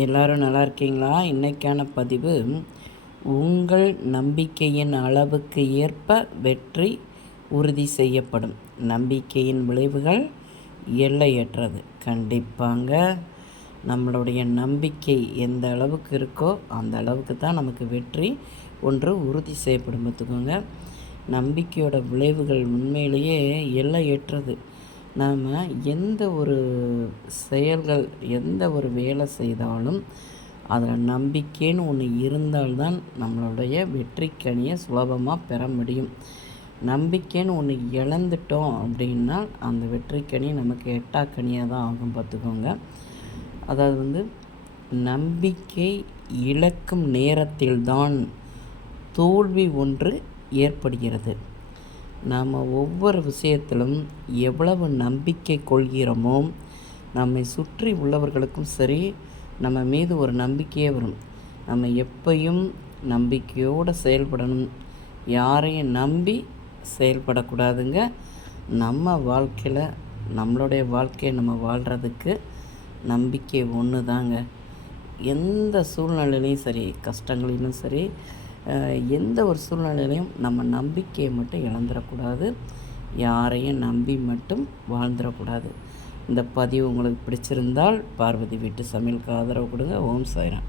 எல்லோரும் நல்லா இருக்கீங்களா? இன்றைக்கான பதிவு, உங்கள் நம்பிக்கையின் அளவுக்கு ஏற்ப வெற்றி உறுதி செய்யப்படும். நம்பிக்கையின் விளைவுகள் எல்லையற்றது. கண்டிப்பாங்க நம்மளுடைய நம்பிக்கை எந்த அளவுக்கு இருக்கோ அந்த அளவுக்கு தான் நமக்கு வெற்றி ஒன்று உறுதி செய்யப்படும். பார்த்துக்கோங்க, நம்பிக்கையோட விளைவுகள் உண்மையிலேயே எல்லையற்றது. நாம் எந்த ஒரு செயல்கள், எந்த ஒரு வேலை செய்தாலும் அதில் நம்பிக்கைன்னு ஒன்று இருந்தால்தான் நம்மளுடைய வெற்றிக்கனியை சுலபமாக பெற முடியும். நம்பிக்கைன்னு ஒன்று இழந்துட்டோம் அப்படின்னா அந்த வெற்றிக்கனி நமக்கு எட்டாக்கனியாக தான் ஆகும். பார்த்துக்கோங்க, அதாவது நம்பிக்கை இழக்கும் நேரத்தில்தான் தோல்வி ஒன்று ஏற்படுகிறது. நாம் ஒவ்வொரு விஷயத்திலும் எவ்வளவு நம்பிக்கை கொள்கிறோமோ நம்மை சுற்றி உள்ளவர்களுக்கும் சரி நம்ம மீது ஒரு நம்பிக்கையே வரும். நம்ம எப்பையும் நம்பிக்கையோடு செயல்படணும். யாரையும் நம்பி செயல்படக்கூடாதுங்க. நம்ம வாழ்க்கையில் நம்மளுடைய வாழ்க்கையை நம்ம வாழ்கிறதுக்கு நம்பிக்கை ஒன்று தாங்க. எந்த சூழ்நிலையிலையும் சரி, கஷ்டங்களிலும் சரி, எந்த ஒரு சூழ்நிலையிலையும் நம்ம நம்பிக்கையை மட்டும் இழந்துடக்கூடாது. யாரையும் நம்பி மட்டும் வாழ்ந்துடக்கூடாது. இந்த பதிவு உங்களுக்கு பிடிச்சிருந்தால் பார்வதி வீட்டு சமையலுக்கு ஆதரவு கொடுங்க. ஓம் சாய்ராம்.